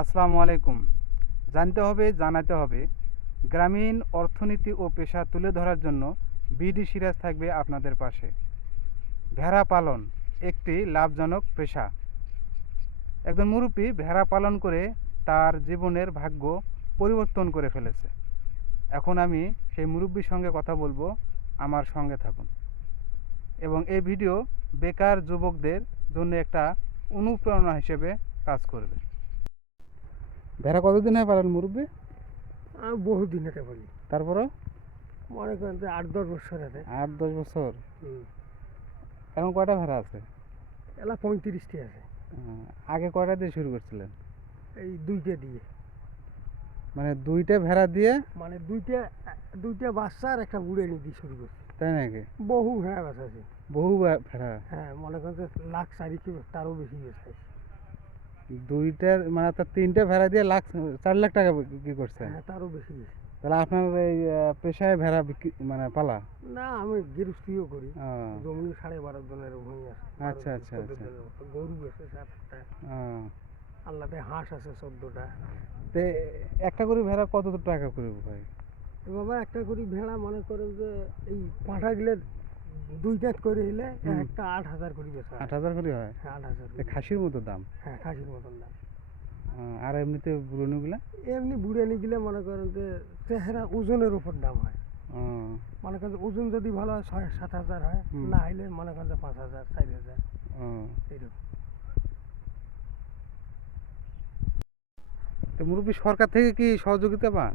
আসসালামু আলাইকুম। জানতে হবে, জানাতে হবে, গ্রামীণ অর্থনীতি ও পেশা তুলে ধরার জন্য বিডি সিরাজ থাকবে আপনাদের পাশে। ভেড়া পালন একটি লাভজনক পেশা। একজন মুরব্বী ভেড়া পালন করে তার জীবনের ভাগ্য পরিবর্তন করে ফেলেছে। এখন আমি সেই মুরব্বীর সঙ্গে কথা বলব, আমার সঙ্গে থাকুন। এবং এই ভিডিও বেকার যুবকদের জন্য একটা অনুপ্রেরণা হিসেবে কাজ করবে। ভেড়া কতদিন হয় পালন মুরব্বী? আমি বহুদিন এটা বলি। তারপরে মনে করেন যে আট দশ বছর আছে আট দশ বছর? এখন কয়টা ভেড়া আছে? এলা পঁয়ত্রিশটি আছে। আগে কয়টা দিয়ে শুরু করছিলেন? এই দুইটা দিয়ে। মানে দুইটা ভেড়া দিয়ে? মানে দুইটা দুইটা বাচ্চা আর একটা বুড়ে নিয়ে দিয়ে শুরু করছি। তাই নাকি? বহু ভেড়া বেচাছি বহু ভেড়া? হ্যাঁ মনে করেন যে লাখ চারি কি তারও বেশি বেচাইছি দুইটার মানে তার তিনটে ভেড়া দিয়ে লাখ চার লাখ টাকা বিক্রি করছেন হ্যাঁ তারও বেশি তাহলে আপনার এই পেশায় ভেড়া বিক্রি মানে পালা? না আমি গৃহস্থিও করি। জমি সাড়ে বারো জনের ভূমি আছে। আচ্ছা, আচ্ছা, আচ্ছা। গরু আছে সাত আটটা। আল্লাতে হাঁস আছে চোদ্দটা। তে একটা করে ভেড়া কত টাকা করে ভাই? বাবা একটা করে ভেড়া মনে করেন যে এই পাঁঠা গিলে দুইটা করে হলে একটা আট হাজার করে বেচা আট হাজার করে হয়? হ্যাঁ আট হাজার খাসির মতো দাম? হ্যাঁ খাসির মতন দাম। আর এমনিতে বুড়োনিগুলা? এমনি বুড়ে নিয়ে মনে করেন যে চেহারা ওজনের উপর দাম হয়। মনে করেন ওজন যদি ভালো হয় ছয় সাত হাজার হয় না হইলে মনে করেন যে পাঁচ হাজার চার হাজার। তো মুরব্বী সরকার থেকে কি সহযোগিতা পান?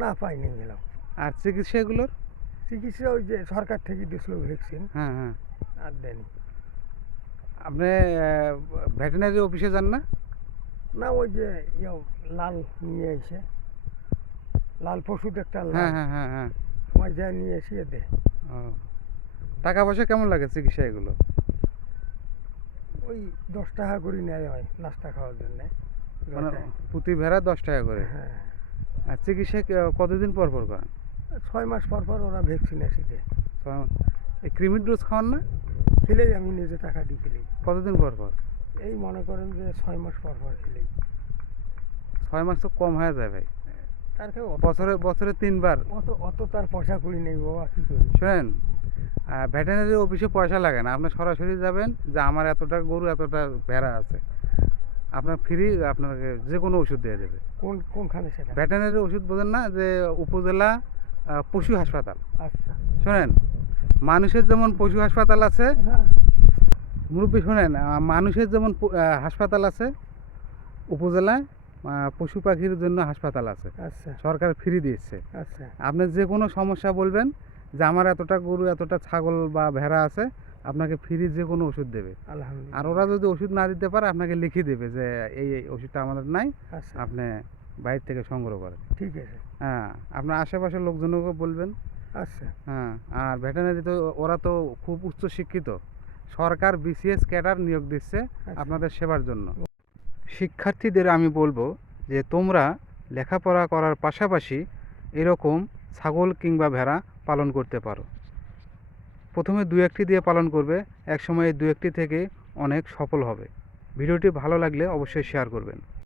না পাইনি গেলাম আর চিকিৎসা এগুলোর? চিকিৎসা ওই যে সরকার থেকে দিয়েছিল ভ্যাকসিন হ্যাঁ হ্যাঁ। আর দেয়নি। আপনি ভেটেনারি অফিসে যান না? না ওই যে ইয়ে লাল নিয়ে এসে লাল পশুর একটা হ্যাঁ লাল হ্যাঁ হ্যাঁ হ্যাঁ ওই যা নিয়ে এসে দে টাকা পয়সা কেমন লাগে চিকিৎসা এগুলো? ওই দশ টাকা করে নেয় হয় নাস্তা খাওয়ার জন্যে। মানে প্রতি ভেড়া দশ টাকা করে? হ্যাঁ। আর চিকিৎসা কতদিন পর পর করেন? ছয় মাস পর পর ওরা ভ্যাকসিন এসে দেয়। ছয় মাস। এই ক্রিমির ডোজ খাওয়ান না? খেলেই আমি নিজে টাকা দিয়ে খেলেই। কতদিন পর পর? এই মনে করেন যে ছয় মাস পর পর খেলেই। ছয় মাস তো কম হয়ে যায় ভাই। তার কেউ বছরে বছরে তিনবার। অত অত তার পয়সা করি নেই বাবা কী করি? শোনেন ভেটেনারি অফিসে পয়সা লাগে না। আপনি সরাসরি যাবেন যে আমার এতটা গরু এতটা ভেড়া আছে। আপনার ফ্রি আপনাকে যে কোনো ওষুধ দিয়ে দেবে। কোন কোনখানে সেটা? ভেটেনারি ওষুধ বোঝেন না যে উপজেলা পশু হাসপাতাল। আচ্ছা। শোনেন মানুষের যেমন পশু হাসপাতাল আছে হ্যাঁ। মুরব্বী শোনেন মানুষের যেমন হাসপাতাল আছে উপজেলায় পশু পাখির জন্য হাসপাতাল আছে। আচ্ছা। সরকার ফ্রি দিচ্ছে আচ্ছা। আপনি যে কোনো সমস্যা বলবেন যে আমার এতটা গরু এতটা ছাগল বা ভেড়া আছে আপনাকে ফ্রি যে কোনো ওষুধ দেবে। আর ওরা যদি ওষুধ না দিতে পারে আপনাকে লিখে দেবে যে এই এই ওষুধটা আমাদের নাই আচ্ছা। আপনি বাইরে থেকে সংগ্রহ করে। ঠিক আছে। হ্যাঁ আপনার আশেপাশের লোকজনকে বলবেন। আচ্ছা। হ্যাঁ আর ভেটেনারি তো ওরা তো খুব উচ্চ শিক্ষিত। সরকার বিসিএস ক্যাডার নিয়োগ দিচ্ছে আপনাদের সেবার জন্য। শিক্ষার্থীদের আমি বলব যে তোমরা লেখাপড়া করার পাশাপাশি এরকম ছাগল কিংবা ভেড়া পালন করতে পারো। প্রথমে দু একটি দিয়ে পালন করবে এক সময় এই দু একটি থেকে অনেক সফল হবে। ভিডিওটি ভালো লাগলে অবশ্যই শেয়ার করবেন।